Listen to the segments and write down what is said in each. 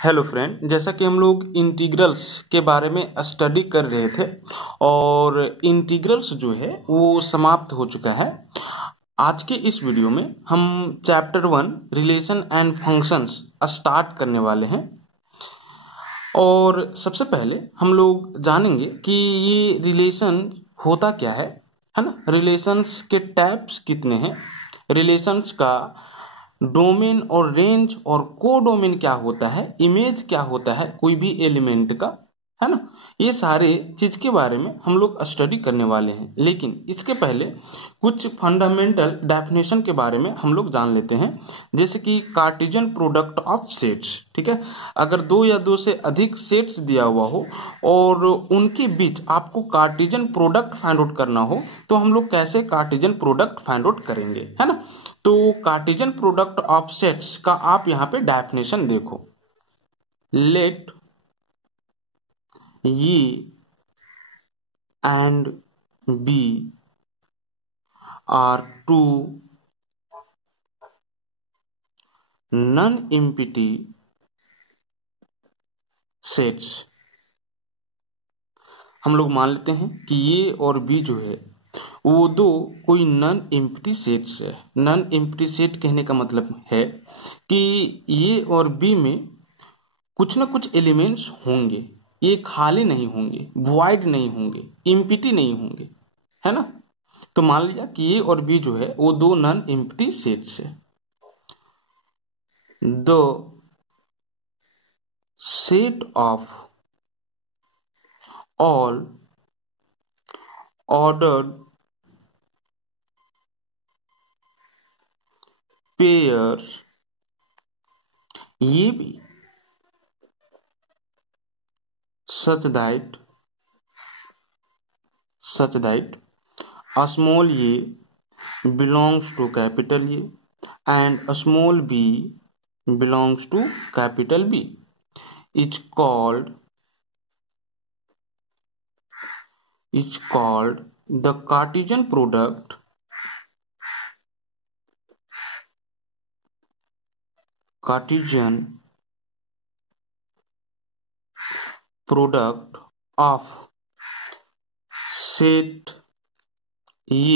Hello friend, जैसा कि हम लोग इंटीग्रल्स के बारे में स्टडी कर रहे थे और इंटीग्रल्स जो है वो समाप्त हो चुका है। आज के इस वीडियो में हम chapter 1 relation and functions start करने वाले हैं। और सबसे पहले हम लोग जानेंगे कि ये रिलेशन होता क्या है ना। रिलेशंस के टाइप्स कितने हैं, रिलेशंस का डोमेन और रेंज और कोडोमेन क्या होता है, इमेज क्या होता है कोई भी एलिमेंट का, है ना। ये सारे चीज के बारे में हम लोग स्टडी करने वाले हैं। लेकिन इसके पहले कुछ फंडामेंटल डेफिनेशन के बारे में हम लोग जान लेते हैं, जैसे कि कार्टेशियन प्रोडक्ट ऑफ सेट्स। ठीक है, अगर दो या दो से अधिक सेट्स दिया हुआ हो और उनके बीच आपको कार्टेशियन प्रोडक्ट फाइंड आउट करना हो तो हम लोग कैसे कार्टेशियन प्रोडक्ट फाइंड आउट करेंगे, है ना। तो कार्टेशियन प्रोडक्ट ऑफ सेट्स का आप यहां पे डेफिनेशन देखो। Let A and B are two non-empty sets. हम लोग मान लेते हैं कि ये और बी जो है वो दो कोई नॉन एम्प्टी सेट्स है। नॉन एम्प्टी सेट कहने का मतलब है कि ये और बी में कुछ ना कुछ एलिमेंट्स होंगे, ये खाली नहीं होंगे, वॉइड नहीं होंगे, एम्प्टी नहीं होंगे, है ना। तो मान लिया कि ए और बी जो है वो दो नॉन एम्प्टी सेट्स है। The set of all ordered pairs ये भी such that a small a belongs to capital A and a small b belongs to capital B is called the Cartesian product of set A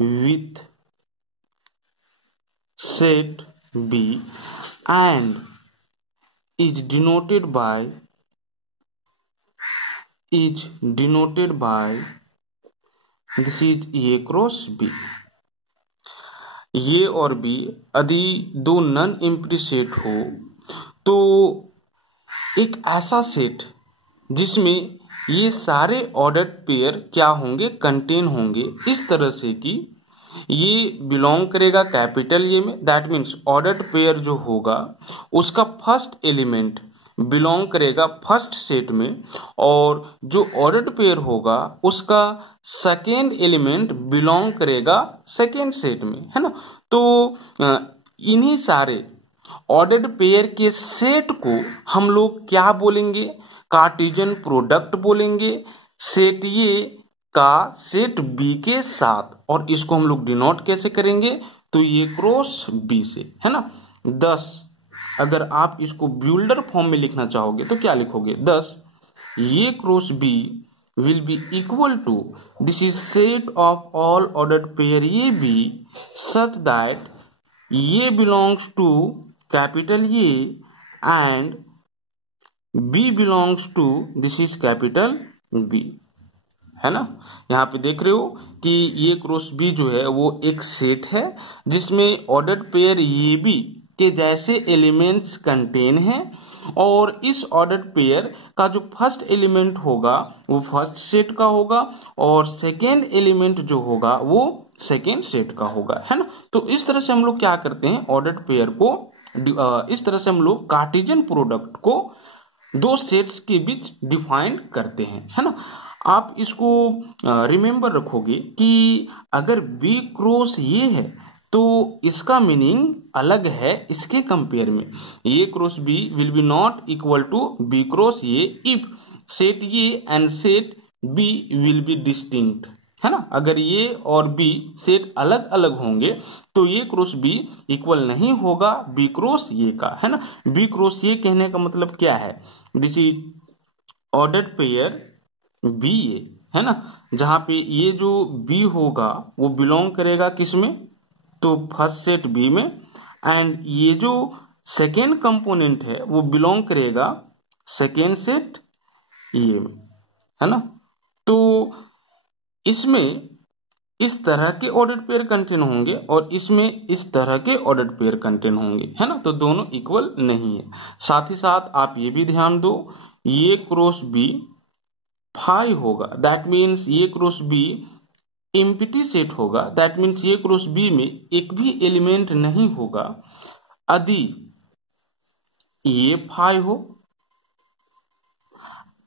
with set B and is denoted by this is A cross B। ये और B यदि दो non empty set हो तो एक ऐसा set जिसमें ये सारे ऑर्डर्ड पेयर क्या होंगे, कंटेन होंगे, इस तरह से कि ये बिलोंग करेगा कैपिटल ए में। दैट मीन्स ऑर्डर्ड पेयर जो होगा उसका फर्स्ट एलिमेंट बिलोंग करेगा फर्स्ट सेट में और जो ऑर्डर्ड पेयर होगा उसका सेकेंड एलिमेंट बिलोंग करेगा सेकेंड सेट में, है ना। तो इन्हीं सारे ऑर्डर्ड पेयर के सेट को हम लोग क्या बोलेंगे, कार्टेशियन प्रोडक्ट बोलेंगे सेट ए का सेट बी के साथ। और इसको हम लोग डिनोट कैसे करेंगे, तो ये क्रॉस बी से, है ना। 10 अगर आप इसको ब्यूल्डर फॉर्म में लिखना चाहोगे तो क्या लिखोगे, 10 A cross B will be equal to this is set of all ordered pair A B such that A belongs to capital A and B belongs to this is capital B, है ना। यहाँ पे देख रहे हो कि ये cross B जो है वो एक सेट है जिसमें ऑर्डर्ड पेयर ए बी के जैसे एलिमेंट्स कंटेन हैं और इस ऑर्डर्ड पेयर का जो फर्स्ट एलिमेंट होगा वो फर्स्ट सेट का होगा और सेकेंड एलिमेंट जो होगा वो सेकेंड सेट का होगा, है ना। तो इस तरह से हम लोग क्या करते हैं, ऑर्डर्ड पेयर को इस तरह से हम लोग कार्टेशियन प्रोडक्ट को दो सेट्स के बीच डिफाइन करते हैं, है ना। आप इसको रिमेंबर रखोगे कि अगर बी क्रॉस ये है तो इसका मीनिंग अलग है इसके कंपेयर में। A cross B will be not equal to B cross A if set A and set B will be distinct, है ना। अगर ये और बी सेट अलग अलग होंगे तो ये क्रॉस बी इक्वल नहीं होगा बी क्रॉस ये का, है ना। बी क्रॉस ये कहने का मतलब क्या है, this is ordered pair B A, है ना। जहां पे ये जो बी होगा वो बिलोंग करेगा किसमें, तो फर्स्ट सेट बी में, एंड ये जो सेकेंड कंपोनेंट है वो बिलोंग करेगा सेकेंड सेट ये में, है ना। तो इसमें इस तरह के ऑर्डर्ड पेयर कंटेन होंगे और इसमें इस तरह के ऑर्डर्ड पेयर कंटेन होंगे, है ना। तो दोनों इक्वल नहीं है। साथ ही साथ आप ये भी ध्यान दो, ये क्रॉस बी फाइव होगा, दैट मीन्स ये क्रॉस बी एम्प्टी सेट होगा, दैट मीन्स ये क्रॉस बी में एक भी एलिमेंट नहीं होगा यदि ये फाइव हो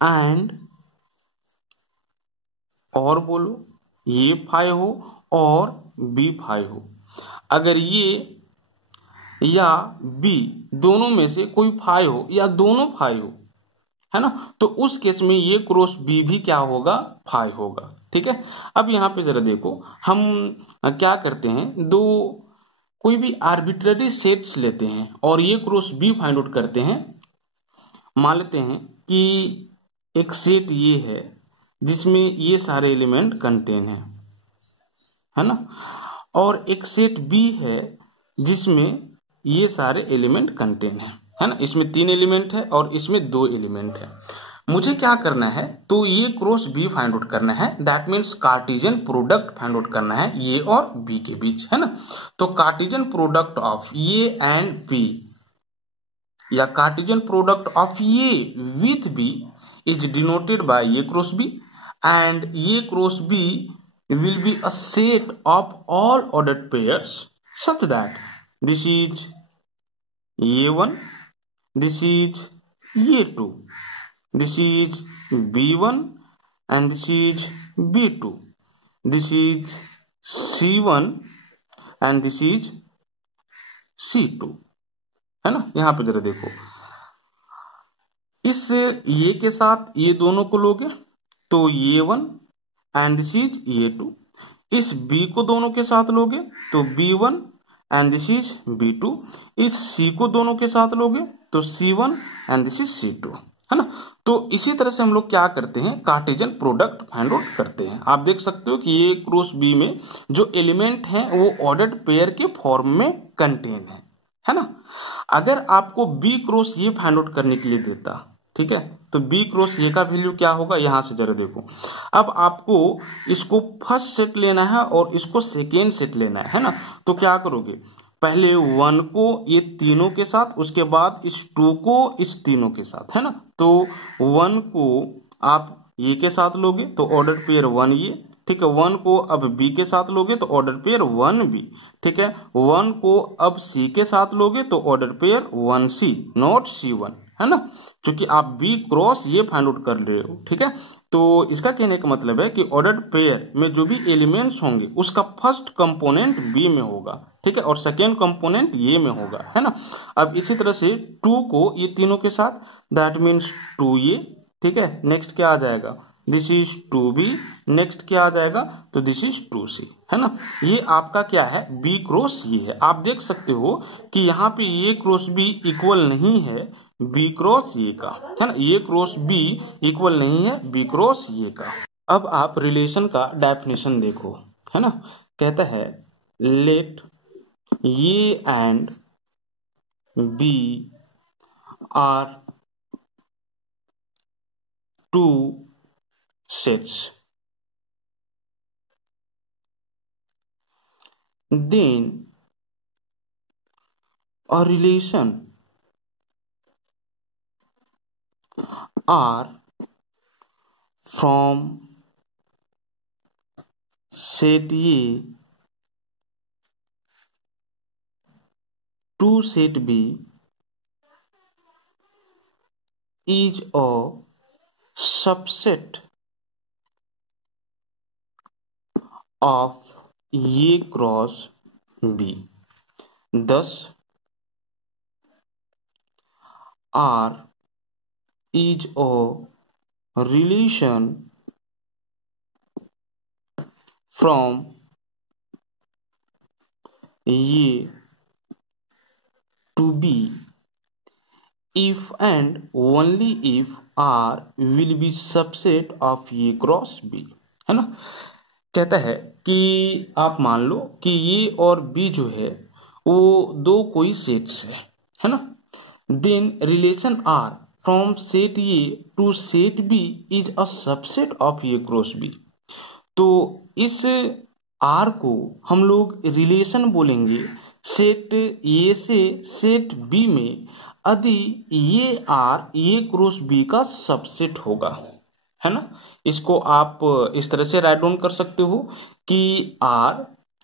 एंड, और बोलो, ये फाइव हो और बी फाइव हो। अगर ये या बी दोनों में से कोई फाइव हो या दोनों फाइव हो, है ना, तो उस केस में ये क्रॉस बी भी क्या होगा, फाइव होगा। ठीक है। अब यहां पे जरा देखो, हम क्या करते हैं, दो कोई भी आर्बिट्ररी सेट्स लेते हैं और ये क्रॉस बी फाइंड आउट करते हैं। मान लेते हैं कि एक सेट ये है जिसमें ये सारे एलिमेंट कंटेन है ना, और एक सेट बी है जिसमें ये सारे एलिमेंट कंटेन है ना। इसमें 3 एलिमेंट है और इसमें 2 एलिमेंट है। मुझे क्या करना है, तो ये क्रॉस बी फाइंड आउट करना है, that means Cartesian product find out करना है ये और बी के बीच, है ना। तो Cartesian product of A and B या Cartesian product of A with B is denoted by A cross B, and A cross B will be a set of all ordered pairs such that this is A1, this is A2, this is B1 and this is B2, this is C1 and this is C2, है ना। यहां पे जरा देखो, इस ये के साथ ये दोनों को लोगे तो A1 and this is A2, इस बी को दोनों के साथ लोगे तो B1 and this is B2, इस सी को दोनों के साथ लोगे तो C1 and this is C2, है ना। तो इसी तरह से हम लोग क्या करते हैं, कार्टेशियन प्रोडक्ट फाइंड आउट करते हैं। आप देख सकते हो कि ये क्रॉस बी में जो एलिमेंट हैं वो ऑर्डर्ड पेयर के फॉर्म में कंटेन है ना। अगर आपको बी क्रॉस ये फाइंड आउट करने के लिए देता, ठीक है, तो बी क्रॉस ये का वैल्यू क्या होगा, यहां से जरा देखो। अब आपको इसको फर्स्ट सेट लेना है और इसको सेकेंड सेट लेना है ना। तो क्या करोगे, पहले 1 को ये तीनों के साथ, उसके बाद इस 2 को इस तीनों के साथ, है ना। तो 1 को आप ये के साथ लोगे तो ऑर्डर पेयर 1 ये, ठीक है। 1 को अब बी के साथ लोगे तो ऑर्डर पेयर 1 बी, ठीक है। 1 को अब सी के साथ लोगे तो order pair 1 C, not C1, है ना, क्योंकि आप बी क्रॉस ये फाइंड आउट कर रहे हो, ठीक है। तो इसका कहने का मतलब है कि ऑर्डर्ड पेयर में जो भी एलिमेंट्स होंगे उसका फर्स्ट कंपोनेंट बी में होगा, ठीक है, और सेकेंड कंपोनेंट ये में होगा, है ना। अब इसी तरह से 2 को ये तीनों के साथ, दैट मीन्स 2 ये, ठीक है। नेक्स्ट क्या आ जाएगा, दिस इज 2B, नेक्स्ट क्या आ जाएगा, तो दिस इज 2C, है ना। ये आपका क्या है, बी क्रॉस ये है। आप देख सकते हो कि यहाँ पे ये क्रॉस बी इक्वल नहीं है बी क्रॉस ये का, है ना। ये क्रॉस बी इक्वल नहीं है बी क्रॉस ये का। अब आप रिलेशन का डेफिनेशन देखो, है ना। कहता है let A and B are two sets, then a relation R from set A to set B is a subset of A cross B. Thus, R is a relation from A to B if and only if R will be subset of A cross B, है ना। कहता है कि आप मान लो कि ये और B जो है वो दो कोई सेट्स है ना। Then relation R from set A to set B is a subset of A cross B। तो इस R को हम लोग रिलेशन बोलेंगे सेट A से सेट B में यदि ये R ये क्रॉस B का सबसेट होगा, है ना। इसको आप इस तरह से राइट डाउन कर सकते हो कि R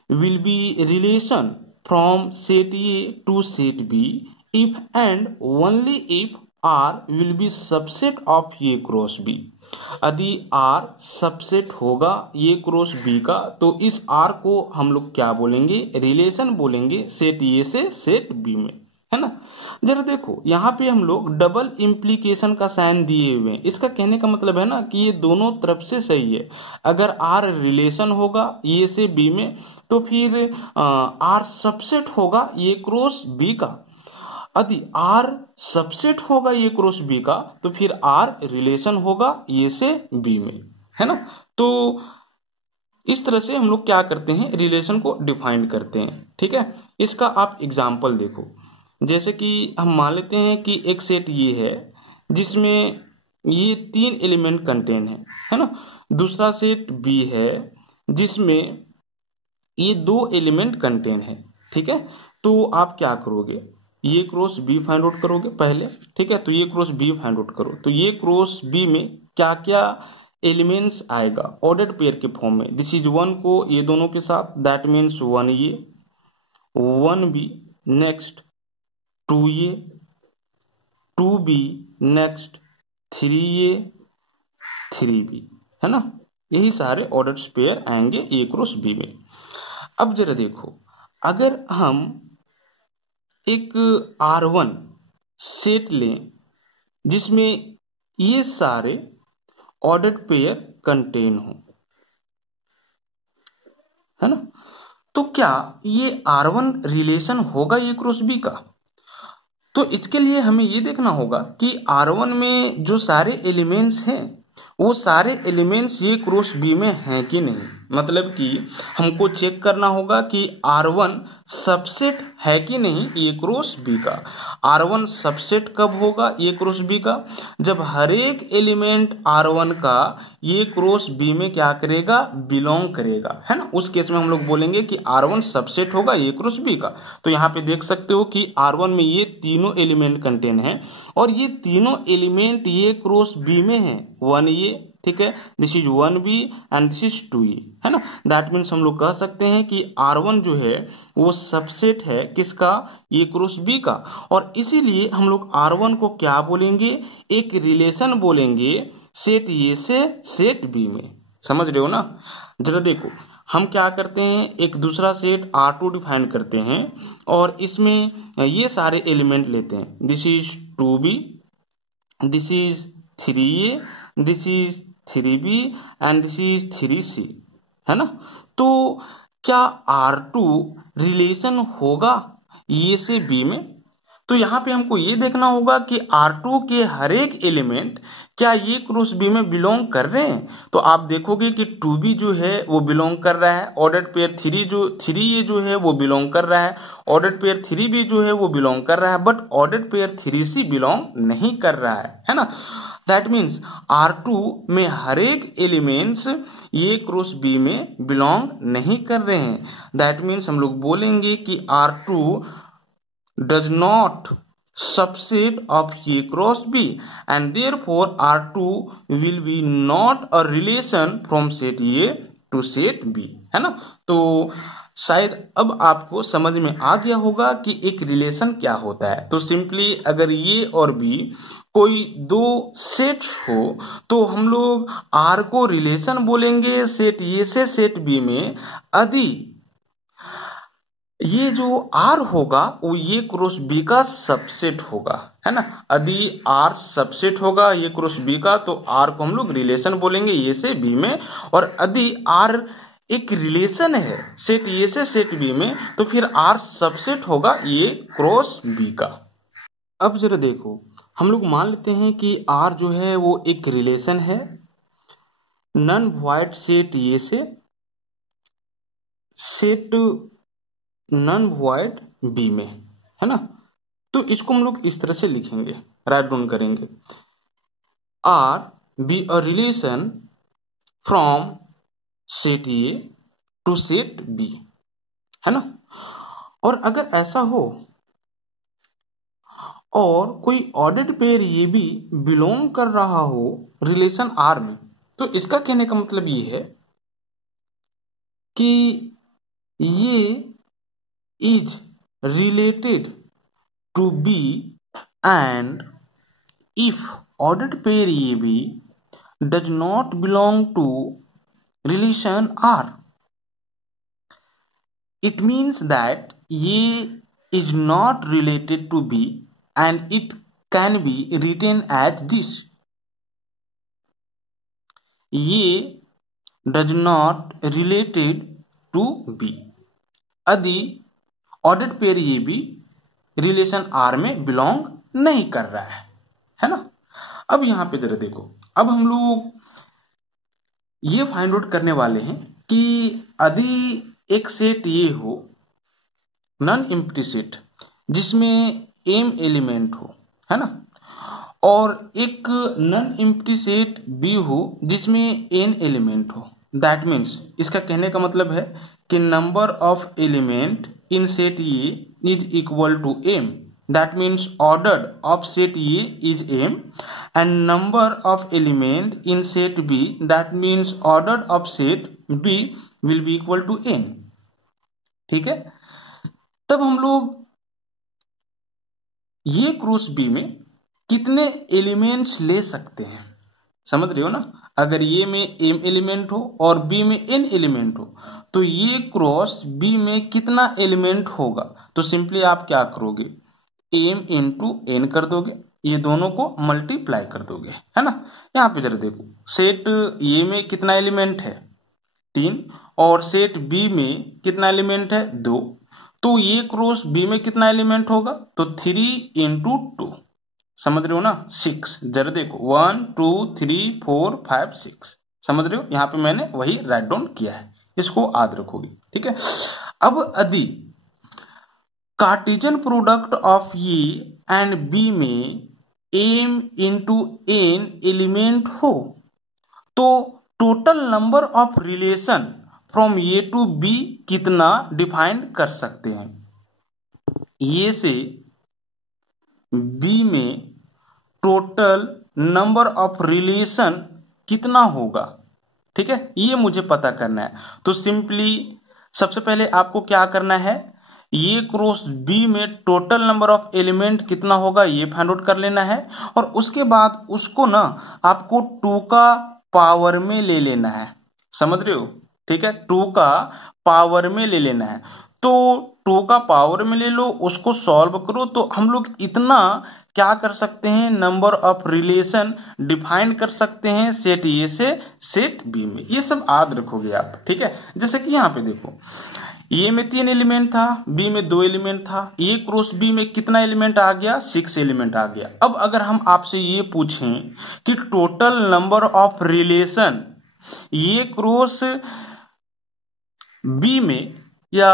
will be relation from set A to set B if and only if R will be subset of A cross B। यदि R सबसेट होगा ये क्रॉस B का तो इस R को हम लोग क्या बोलेंगे, रिलेशन बोलेंगे सेट A से सेट B में, है ना। जरा देखो यहाँ पे हम लोग डबल इम्प्लीकेशन का साइन दिए हुए हैं। इसका कहने का मतलब है ना कि ये दोनों तरफ से सही है। अगर R रिलेशन होगा ये से B में तो फिर R सबसेट होगा ये क्रॉस B का। यदि R सबसेट होगा ये क्रॉस B का तो फिर R रिलेशन होगा ये से B में, है ना। तो इस तरह से हम लोग क्या करते हैं, रिलेशन को डिफाइन करते हैं, ठीक है। इसका आप एग्जाम्पल देखो, जैसे कि हम मान लेते हैं कि एक सेट ये है जिसमें ये 3 एलिमेंट कंटेन है ना। दूसरा सेट B है जिसमें ये 2 एलिमेंट कंटेन है, ठीक है। तो आप क्या करोगे, ये क्रॉस B फाइंड आउट करोगे पहले, ठीक है। तो ये क्रॉस B फाइंड आउट करो, तो ये क्रॉस B में क्या क्या एलिमेंट्स आएगा ऑर्डर्ड पेयर के फॉर्म में। दिस इज 1 को ये दोनों के साथ, दैट मीन्स 1 ये 1 B, नेक्स्ट 2 ये 2 B, नेक्स्ट 3 ये 3 B, है ना। यही सारे ऑर्डर्ड पेयर आएंगे ए क्रॉस B में। अब जरा देखो, अगर हम एक R1 सेट लें जिसमें ये सारे ऑर्डर्ड पेयर कंटेन हो, है ना, तो क्या ये R1 रिलेशन होगा ये क्रॉस B का। तो इसके लिए हमें ये देखना होगा कि R1 में जो सारे एलिमेंट्स हैं वो सारे एलिमेंट्स ये क्रॉस B में हैं कि नहीं। मतलब कि हमको चेक करना होगा कि R1 सबसेट है कि नहीं ये क्रॉस B का। R1 सबसेट कब होगा ये क्रॉस B का, जब हर एक एलिमेंट R1 का ये क्रॉस B में क्या करेगा, बिलोंग करेगा, है ना। उस केस में हम लोग बोलेंगे कि R1 सबसेट होगा ये क्रॉस B का। तो यहाँ पे देख सकते हो कि R1 में ये तीनों एलिमेंट कंटेन है और ये तीनों एलिमेंट ये क्रॉस B में है। 1 ये, ठीक है, this is 1 B and this is 2 ये, है ना। दैट मीन्स हम लोग कह सकते हैं कि R1 जो है वो सबसेट है किसका, ये क्रॉस B का। और इसीलिए हम लोग R1 को क्या बोलेंगे, एक रिलेशन बोलेंगे सेट A से सेट B में। समझ रहे हो ना। जरा देखो हम क्या करते हैं, एक दूसरा सेट R2 डिफाइन करते हैं और इसमें ये सारे एलिमेंट लेते हैं। This is 2B, this is 3A, this is 3B and this is 3C, है ना। तो क्या R2 रिलेशन होगा ये से B में। तो यहाँ पे हमको ये देखना होगा कि R2 के हर एक एलिमेंट क्या ये क्रॉस B में बिलोंग कर रहे हैं। तो आप देखोगे कि 2B जो है वो बिलोंग कर रहा है, ऑर्डर्ड पेयर 3A जो है वो बिलोंग कर रहा है, ऑर्डर्ड पेयर 3B जो है वो बिलोंग कर रहा है, but ordered pair 3C belong नहीं कर रहा है ना। दैट मीन्स R2 में हर एक एलिमेंट्स ये क्रॉस B में बिलोंग नहीं कर रहे हैं। दैट मीन्स हम लोग बोलेंगे कि R2 does not subset of A cross B and therefore R2 will be not a relation from set A to set B, है ना। तो शायद अब आपको समझ में आ गया होगा कि एक रिलेशन क्या होता है। तो सिंपली अगर ये और B कोई दो सेट्स हो तो हम लोग R को रिलेशन बोलेंगे सेट A से सेट B में यदि ये जो R होगा वो ये क्रॉस B का सबसेट होगा, है ना। यदि R सबसेट होगा ये क्रॉस B का तो R को हम लोग रिलेशन बोलेंगे ये से B में, और यदि R एक रिलेशन है सेट ए से सेट बी में, तो फिर आर सबसेट होगा ए क्रॉस बी का। अब जरा देखो, हम लोग मान लेते हैं कि आर जो है वो एक रिलेशन है नन वॉइड सेट ए से सेट नन वॉइड बी में, है ना। तो इसको हम लोग इस तरह से लिखेंगे, राइट डाउन करेंगे, R be a relation from set A to set B, है ना। और अगर ऐसा हो और कोई ऑर्डर्ड पेयर ये भी बिलोंग कर रहा हो रिलेशन आर में, तो इसका कहने का मतलब ये है कि A is related to B and if ordered pair AB does not belong to relation R, it means that A is not related to B and it can be written as this: A does not related to B यदि ordered pair AB relation R में belong नहीं कर रहा है ना। अब यहां पे जरा देखो, अब हम लोग ये फाइंड आउट करने वाले हैं कि यदि एक सेट ये हो नॉन एम्प्टी सेट जिसमें m एलिमेंट हो, है ना, और एक नॉन एम्प्टी सेट बी हो जिसमें n एलिमेंट हो, दैट मीन्स इसका कहने का मतलब है कि number of element in set A is equal to m, that means order of set A is m and number of element in set B, that means order of set B will be equal to n। ठीक है, तब हम लोग ये cross B में कितने elements ले सकते हैं, समझ रहे हो ना। अगर ये में m एलिमेंट हो और B में n एलिमेंट हो तो ये क्रॉस B में कितना एलिमेंट होगा, तो सिंपली आप क्या करोगे, m इंटू एन कर दोगे, ये दोनों को मल्टीप्लाई कर दोगे, है ना। यहाँ पे जरा देखो, सेट ए में कितना एलिमेंट है 3 और सेट बी में कितना एलिमेंट है 2, तो ये क्रॉस बी में कितना एलिमेंट होगा, तो 3 इंटू 2, समझ रहे हो ना, 6। जरा देखो 1 2 3 4 5 6, समझ रहे हो, यहाँ पे मैंने वही राइट डाउन किया है, इसको याद रखोगे, ठीक है। अब यदि Cartesian product of A and B में m इंटू n एलिमेंट हो तो total number of relation from A to B कितना डिफाइन कर सकते हैं। ए से बी में टोटल नंबर ऑफ रिलेशन कितना होगा, ठीक है, ये मुझे पता करना है। तो सिंपली सबसे पहले आपको क्या करना है, ये क्रॉस बी में टोटल नंबर ऑफ एलिमेंट कितना होगा ये फाइंड आउट कर लेना है, और उसके बाद उसको ना आपको 2 का पावर में ले लेना है, समझ रहे हो, ठीक है, 2 का पावर में ले लेना है। तो 2 का पावर में ले लो, उसको सॉल्व करो, तो हम लोग इतना क्या कर सकते हैं, नंबर ऑफ रिलेशन डिफाइन कर सकते हैं सेट ए से सेट बी में। ये सब याद रखोगे आप, ठीक है। जैसे कि यहाँ पे देखो, ए में 3 एलिमेंट था, बी में 2 एलिमेंट था, ए क्रॉस बी में कितना एलिमेंट आ गया, 6 एलिमेंट आ गया। अब अगर हम आपसे ये पूछें कि total number of relation A cross B में या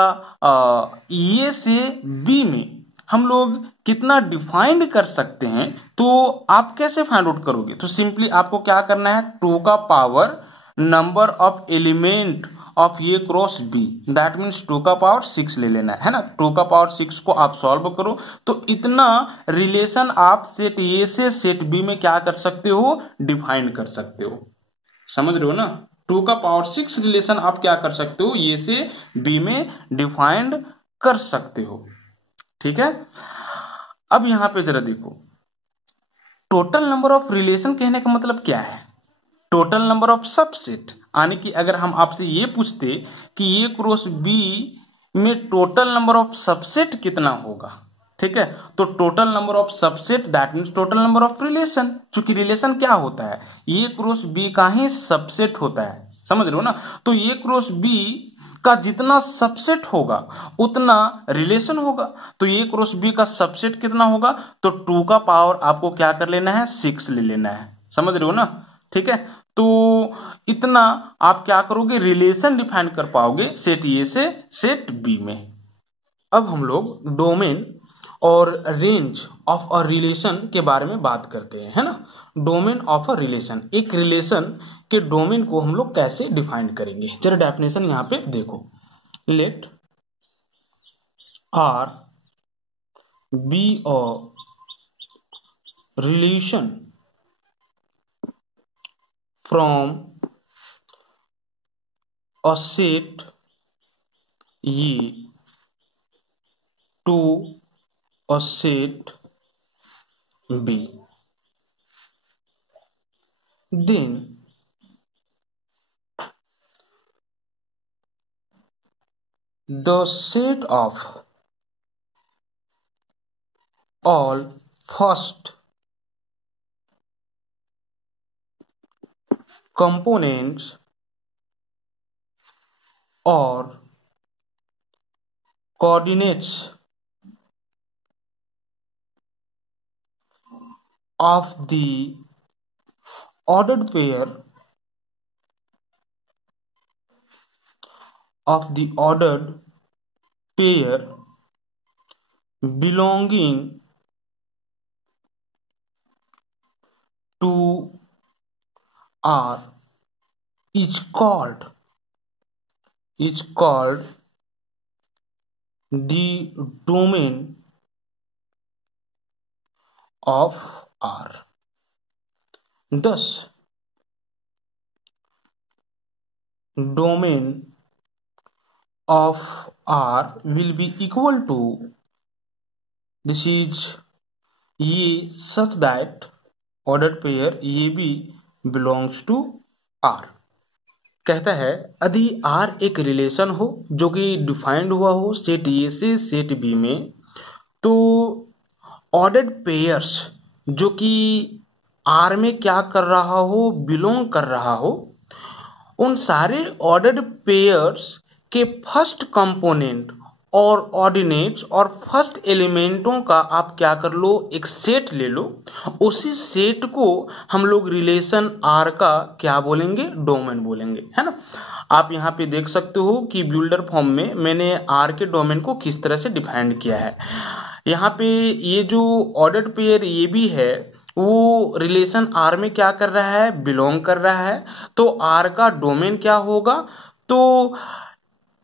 ए से बी में हम लोग कितना डिफाइंड कर सकते हैं, तो आप कैसे फाइंड आउट करोगे, तो सिंपली आपको क्या करना है, 2 का power number of element of A cross B, that means 2 का पावर 6 ले लेना है ना। 2 का पावर 6 को आप सॉल्व करो तो इतना रिलेशन आप सेट ए से सेट बी में क्या कर सकते हो, डिफाइन कर सकते हो, समझ रहे हो ना। 2 का पावर 6 रिलेशन आप क्या कर सकते हो, ए से बी में डिफाइंड कर सकते हो, ठीक है। अब यहां पे जरा देखो, टोटल नंबर ऑफ रिलेशन कहने का मतलब क्या है, टोटल नंबर ऑफ सबसेट, यानी कि अगर हम आपसे ये पूछते कि ये क्रॉस बी में टोटल नंबर ऑफ सबसेट कितना होगा, ठीक है, तो total number of subset that means total number of relation, क्योंकि रिलेशन क्या होता है, ये क्रॉस बी का ही सबसेट होता है, समझ रहे हो ना। तो ए क्रॉस बी का जितना सबसेट होगा उतना रिलेशन होगा। तो ए क्रॉस बी का सबसेट कितना होगा, तो 2 का पावर आपको क्या कर लेना है, 6 ले लेना है। समझ रहे हो ना, ठीक है। तो इतना आप क्या करोगे, रिलेशन डिफाइन कर पाओगे सेट ए से सेट बी में। अब हम लोग डोमेन और रेंज ऑफ अ रिलेशन के बारे में बात करते हैं, है ना। डोमेन ऑफ अ रिलेशन, एक रिलेशन के डोमेन को हम लोग कैसे डिफाइन करेंगे, जरा डेफिनेशन यहां पे देखो। Let R be a relation from a set A to a set B, then the set of all first components or coordinates of the ordered pair belonging to R is called the domain of R. Thus, domain of R will be equal to, this is A such that ordered pair AB belongs to R. कहता है यदि R एक relation हो जो कि defined हुआ हो set ए से सेट बी में, तो ऑर्डर्ड पेयर्स जो कि R में क्या कर रहा हो, बिलोंग कर रहा हो, उन सारे ऑर्डर्ड पेयर्स के फर्स्ट कंपोनेंट और ऑर्डिनेट्स और फर्स्ट एलिमेंटों का आप क्या कर लो, एक सेट ले लो। उसी सेट को हम लोग रिलेशन आर का क्या बोलेंगे, डोमेन बोलेंगे, है ना। आप यहाँ पे देख सकते हो कि बिल्डर फॉर्म में मैंने आर के डोमेन को किस तरह से डिफाइन किया है। यहाँ पे ये जो ऑर्डर्ड पेयर ये भी है वो रिलेशन आर में क्या कर रहा है, बिलोंग कर रहा है। तो आर का डोमेन क्या होगा, तो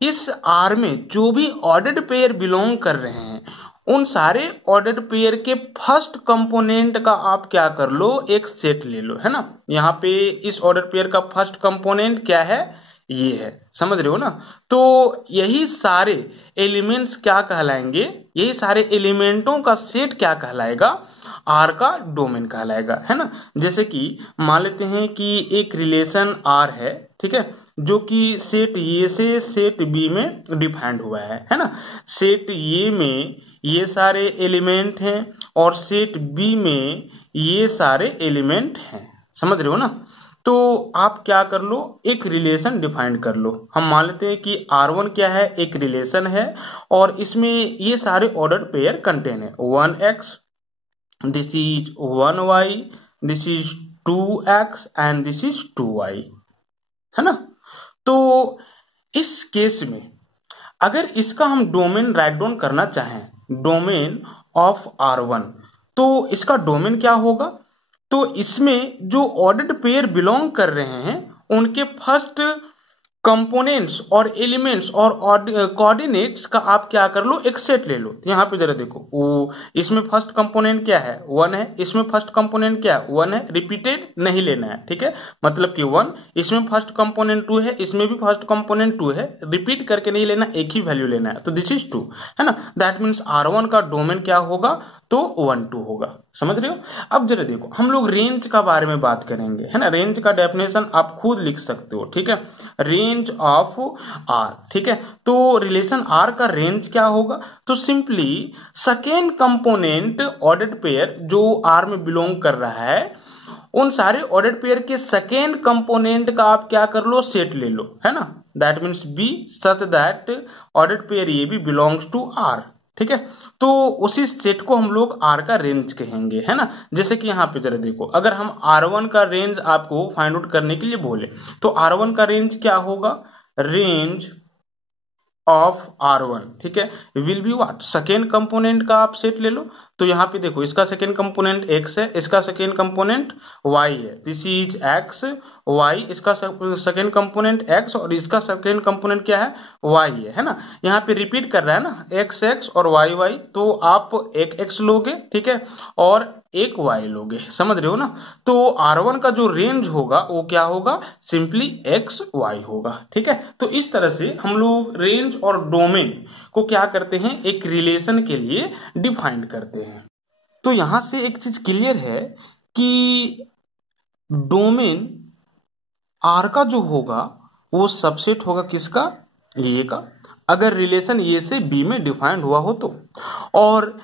इस आर में जो भी ऑर्डर्ड पेयर बिलोंग कर रहे हैं उन सारे ऑर्डर्ड पेयर के फर्स्ट कंपोनेंट का आप क्या कर लो, एक सेट ले लो, है ना। यहाँ पे इस ऑर्डर्ड पेयर का फर्स्ट कंपोनेंट क्या है, ये है, समझ रहे हो ना। तो यही सारे एलिमेंट्स क्या कहलाएंगे, यही सारे एलिमेंटों का सेट क्या कहलाएगा, आर का डोमेन कहलाएगा, है ना। जैसे कि मान लेते हैं कि एक रिलेशन आर है, ठीक है, जो कि सेट ए से सेट बी में डिफाइंड हुआ है ना। सेट ए में ये सारे एलिमेंट हैं और सेट बी में ये सारे एलिमेंट हैं, समझ रहे हो ना। तो आप क्या कर लो, एक रिलेशन डिफाइन कर लो। हम मान लेते हैं कि R1 क्या है, एक रिलेशन है और इसमें ये सारे ऑर्डर्ड पेयर कंटेन है। 1x, this is 1y, this is 2x and this is 2y, है ना। तो इस केस में अगर इसका हम डोमेन राइट डाउन करना चाहें, डोमेन ऑफ R1, तो इसका डोमेन क्या होगा, तो इसमें जो ऑर्डर्ड पेयर बिलोंग कर रहे हैं उनके फर्स्ट कंपोनेंट्स और एलिमेंट्स और कोऑर्डिनेट्स का आप क्या कर लो, एक सेट ले लो। यहाँ पे जरा देखो, वो इसमें फर्स्ट कंपोनेंट क्या है, 1 है, इसमें फर्स्ट कंपोनेंट क्या है, 1 है, रिपीटेड नहीं लेना है, ठीक है। मतलब कि 1, इसमें फर्स्ट कंपोनेंट 2 है, इसमें भी फर्स्ट कंपोनेंट 2 है, रिपीट करके नहीं लेना, एक ही वैल्यू लेना है। तो दिस इज 2, है ना। दैट मीन्स R1 का डोमेन क्या होगा, तो 1 2 होगा, समझ रहे हो। अब जरा देखो, हम लोग रेंज का बारे में बात करेंगे, है ना। रेंज का डेफिनेशन आप खुद लिख सकते हो, ठीक है। रेंज ऑफ आर, ठीक है। तो रिलेशन आर का रेंज क्या होगा, तो simply second component ordered pair जो आर में बिलोंग कर रहा है उन सारे ऑर्डर्ड पेयर के सेकेंड कंपोनेंट का आप क्या कर लो, सेट ले लो, है ना, that means B such that ordered pair A B belongs to R, ठीक है। तो उसी सेट को हम लोग आर का रेंज कहेंगे, है ना। जैसे कि यहाँ पे जरा देखो, अगर हम R1 का रेंज आपको फाइंड आउट करने के लिए बोले तो R1 का रेंज क्या होगा, रेंज ऑफ R1, ठीक है, will be what, second component का आप सेट ले लो। तो यहाँ पे देखो, इसका सेकेंड कंपोनेंट x है, इसका सेकेंड कंपोनेंट y है, दिस इज x y, इसका सेकेंड कंपोनेंट x और इसका सेकेंड कंपोनेंट क्या है, y है ना। यहाँ पे रिपीट कर रहा है ना, x x और y y, तो आप एक x लोगे, ठीक है, और एक y लोगे, समझ रहे हो ना। तो R1 का जो रेंज होगा वो क्या होगा, सिंपली x y होगा, ठीक है। तो इस तरह से हम लोग रेंज और डोमेन को क्या करते हैं, एक रिलेशन के लिए डिफाइन करते हैं। तो यहां से एक चीज क्लियर है कि डोमेन आर का जो होगा वो सबसेट होगा किसका, ये का, अगर रिलेशन ए से बी में डिफाइंड हुआ हो तो, और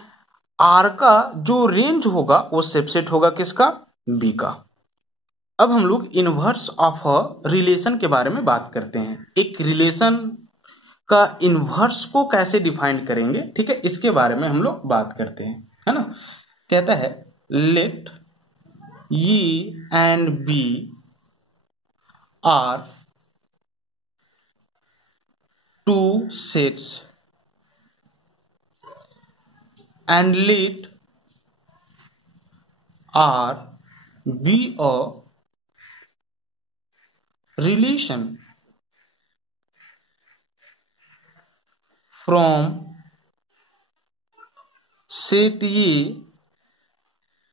आर का जो रेंज होगा वो सबसेट होगा किसका, बी का। अब हम लोग इनवर्स ऑफ अ रिलेशन के बारे में बात करते हैं। एक रिलेशन का इनवर्स को कैसे डिफाइन करेंगे, ठीक है, इसके बारे में हम लोग बात करते हैं, है ना। कहता है let A and B are two sets and let R be a relation from set A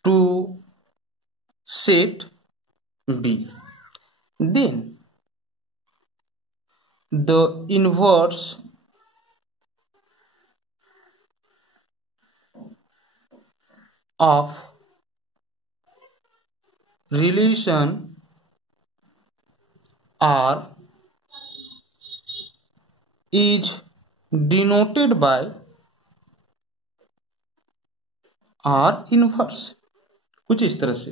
to set B. Then the inverse of relation R is denoted by R inverse, कुछ इस तरह से,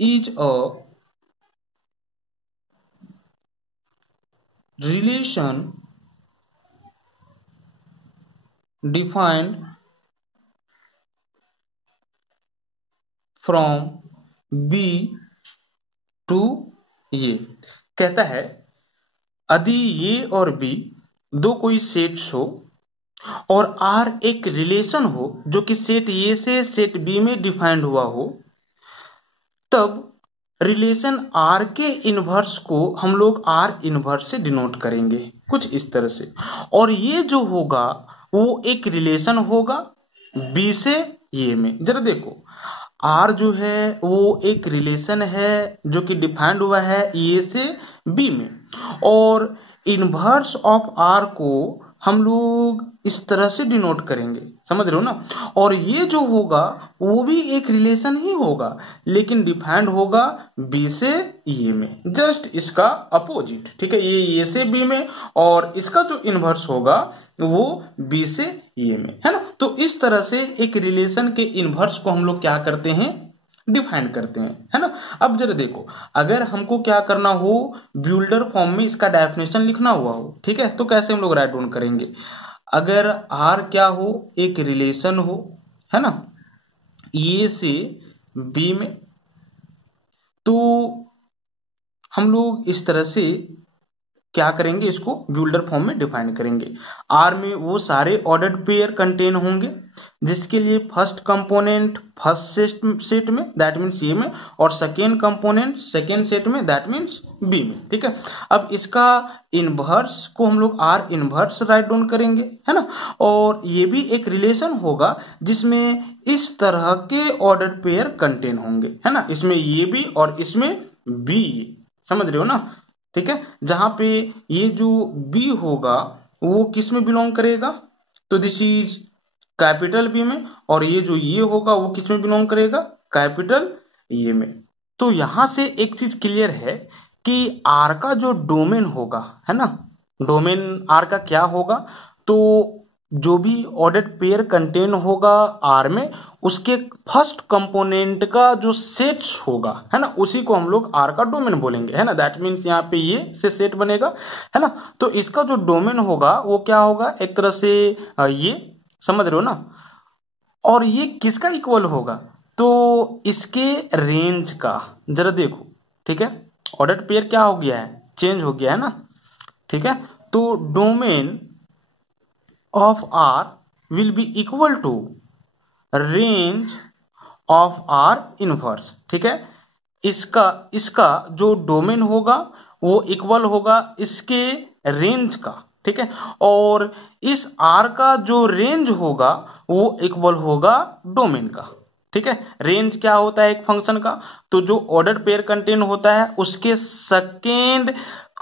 is a relation defined from B to A। कहता है यदि ये और B दो कोई सेट्स हो और आर एक रिलेशन हो जो कि सेट ए से सेट बी में डिफाइंड हुआ हो, तब रिलेशन आर के इनवर्स को हम लोग आर इनवर्स से डिनोट करेंगे, कुछ इस तरह से। और ये जो होगा वो एक रिलेशन होगा बी से ए में। जरा देखो, आर जो है वो एक रिलेशन है जो कि डिफाइंड हुआ है ए से बी में, और इनवर्स ऑफ आर को हम लोग इस तरह से डिनोट करेंगे, समझ रहे हो ना। और ये जो होगा वो भी एक रिलेशन ही होगा लेकिन डिफाइंड होगा बी से ए में, जस्ट इसका अपोजिट, ठीक है, ये ए से बी में और इसका जो इनवर्स होगा वो बी से ए में, है ना। तो इस तरह से एक रिलेशन के इनवर्स को हम लोग क्या करते हैं, डिफाइन करते हैं, है ना। अब जरा देखो, अगर हमको क्या करना हो, ब्यूल्डर फॉर्म में इसका डेफिनेशन लिखना हुआ हो, ठीक है, तो कैसे हम लोग राइट डाउन करेंगे। अगर आर क्या हो, एक रिलेशन हो, है ना, ए से बी में, तो हम लोग इस तरह से क्या करेंगे, इसको ब्यूल्डर फॉर्म में डिफाइन करेंगे। आर में वो सारे ऑर्डर्ड पेयर कंटेन होंगे जिसके लिए फर्स्ट कंपोनेंट फर्स्ट सेट में, दैट मीन्स ए में, और सेकेंड कंपोनेंट सेकेंड सेट में, दैट मीन्स बी में, ठीक है। अब इसका इनवर्स को हम लोग आर इनवर्स राइट डाउन करेंगे, है ना। और ये भी एक रिलेशन होगा जिसमें इस तरह के ऑर्डर्ड पेयर कंटेन होंगे, है ना, इसमें ये भी और इसमें बी, समझ रहे हो ना, ठीक है। जहां पे ये जो बी होगा वो किस में बिलोंग करेगा, तो दिस इज कैपिटल बी में, और ये जो ये होगा वो किस में बिलोंग करेगा, कैपिटल ए में। तो यहां से एक चीज क्लियर है कि आर का जो डोमेन होगा, है ना, डोमेन आर का क्या होगा, तो जो भी ऑर्डर्ड पेयर कंटेन होगा आर में, उसके फर्स्ट कंपोनेंट का जो सेट्स होगा, है ना, उसी को हम लोग आर का डोमेन बोलेंगे, है ना। दैट मीन्स यहाँ पे ये से सेट बनेगा, है ना। तो इसका जो डोमेन होगा वो क्या होगा, एक तरह से ये समझ रहे हो ना। और ये किसका इक्वल होगा, तो इसके रेंज का। जरा देखो, ठीक है, ऑर्डर्ड पेयर क्या हो गया है, चेंज हो गया है ना, ठीक है। तो domain of R will be equal to range of R inverse, ठीक है। इसका इसका जो डोमेन होगा वो इक्वल होगा इसके रेंज का, ठीक है। और इस R का जो रेंज होगा वो इक्वल होगा डोमेन का, ठीक है। रेंज क्या होता है एक फंक्शन का, तो जो ऑर्डर पेयर कंटेन होता है उसके सेकेंड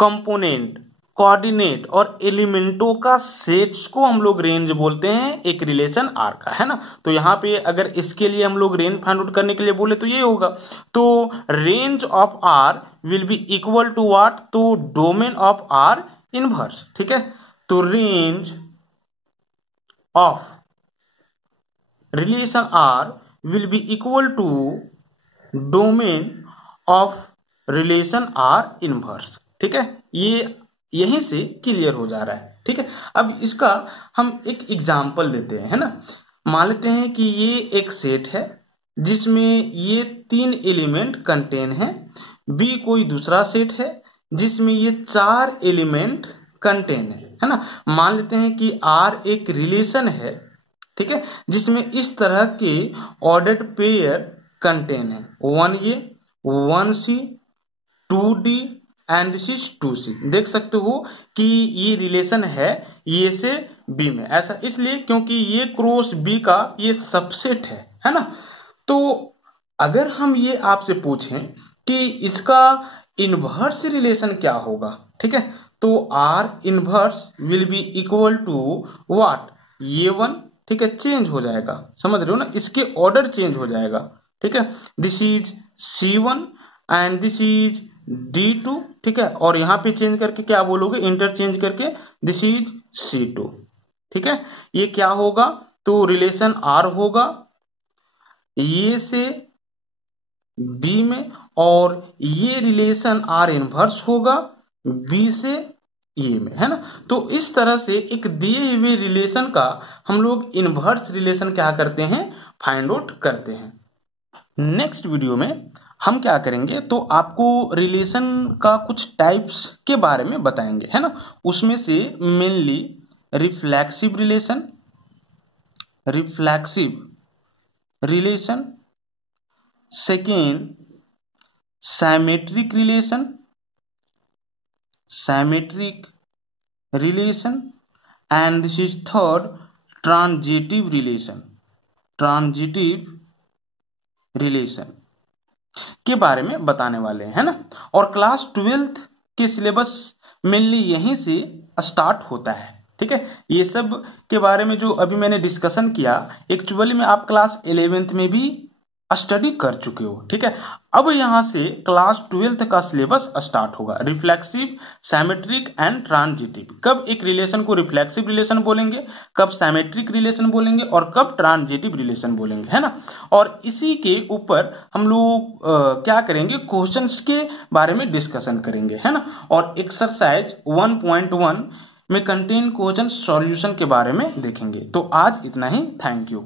कंपोनेंट, कोऑर्डिनेट और एलिमेंटों का सेट्स को हम लोग रेंज बोलते हैं एक रिलेशन आर का, है ना। तो यहाँ पे अगर इसके लिए हम लोग रेंज फाइंड आउट करने के लिए बोले तो ये होगा, तो range of R will be equal to what, तो डोमेन ऑफ आर इनवर्स, ठीक है। तो range of relation R will be equal to domain of relation R inverse, ठीक है। ये यहीं से क्लियर हो जा रहा है, ठीक है। अब इसका हम एक एग्जाम्पल देते हैं, है ना। मान लेते हैं कि ये एक सेट है जिसमें ये 3 एलिमेंट कंटेन है, बी कोई दूसरा सेट है जिसमें ये 4 एलिमेंट कंटेन है ना। मान लेते हैं कि आर एक रिलेशन है, ठीक है, जिसमें इस तरह के ऑर्डर्ड पेयर कंटेन है, 1A 1C 2D and this is 2C। देख सकते हो कि ये रिलेशन है ये से बी में, ऐसा इसलिए क्योंकि ये क्रॉस बी का ये सबसेट है ना। तो अगर हम ये आपसे पूछें कि इसका इनवर्स रिलेशन क्या होगा, ठीक है, तो R inverse will be equal to what, ये 1, ठीक है, चेंज हो जाएगा, समझ रहे हो ना, इसके ऑर्डर चेंज हो जाएगा, ठीक है। This is C1 and this is D2, ठीक है। और यहां पे चेंज करके क्या बोलोगे, इंटरचेंज करके दिस इज C2, ठीक है। ये क्या होगा, तो रिलेशन R होगा ये से B में, और ये रिलेशन R इनवर्स होगा B से ये में, है ना। तो इस तरह से एक दिए हुए रिलेशन का हम लोग इनवर्स रिलेशन क्या करते हैं, फाइंड आउट करते हैं। नेक्स्ट वीडियो में हम क्या करेंगे, तो आपको रिलेशन का कुछ टाइप्स के बारे में बताएंगे, है ना। उसमें से mainly reflexive relation, second symmetric relation and this is third transitive relation के बारे में बताने वाले हैं, है ना। और क्लास 12th के सिलेबस मेनली यहीं से स्टार्ट होता है, ठीक है। ये सब के बारे में जो अभी मैंने डिस्कशन किया एक्चुअली में आप क्लास 11th में भी स्टडी कर चुके हो, ठीक है। अब यहां से क्लास 12th का सिलेबस स्टार्ट होगा, रिफ्लेक्सिव, साइमेट्रिक एंड ट्रांजिटिव। कब एक रिलेशन को रिफ्लेक्सिव रिलेशन बोलेंगे, कब साइमेट्रिक रिलेशन बोलेंगे और कब ट्रांजिटिव रिलेशन बोलेंगे, है ना। और इसी के ऊपर हम लोग क्या करेंगे, क्वेश्चंस के बारे में डिस्कशन करेंगे, है ना। और एक्सरसाइज 1.1 में कंटेन क्वेश्चन सॉल्यूशन के बारे में देखेंगे। तो आज इतना ही, थैंक यू।